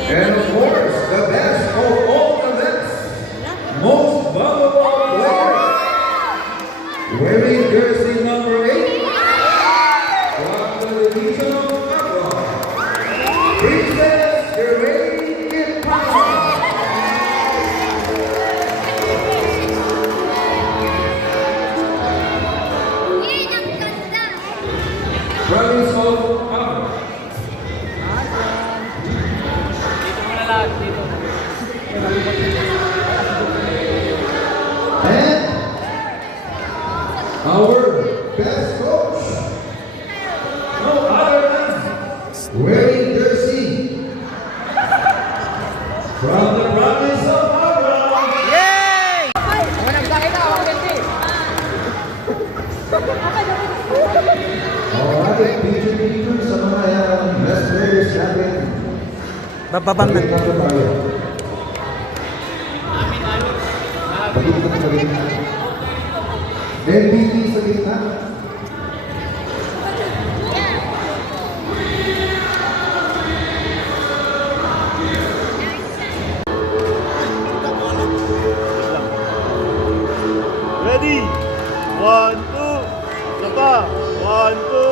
And of course, the best of all events, most valuable player, wearing jersey number 8, from the division of Agua, Princess Germaine Impala. Province of Agua. And our best coach, no other than wearing jersey from the province of Agua. Alright, picture sa mga best players natin. Bababang na. MVP sa gitna. Ready? 1, 2. Isa pa. 1, 2.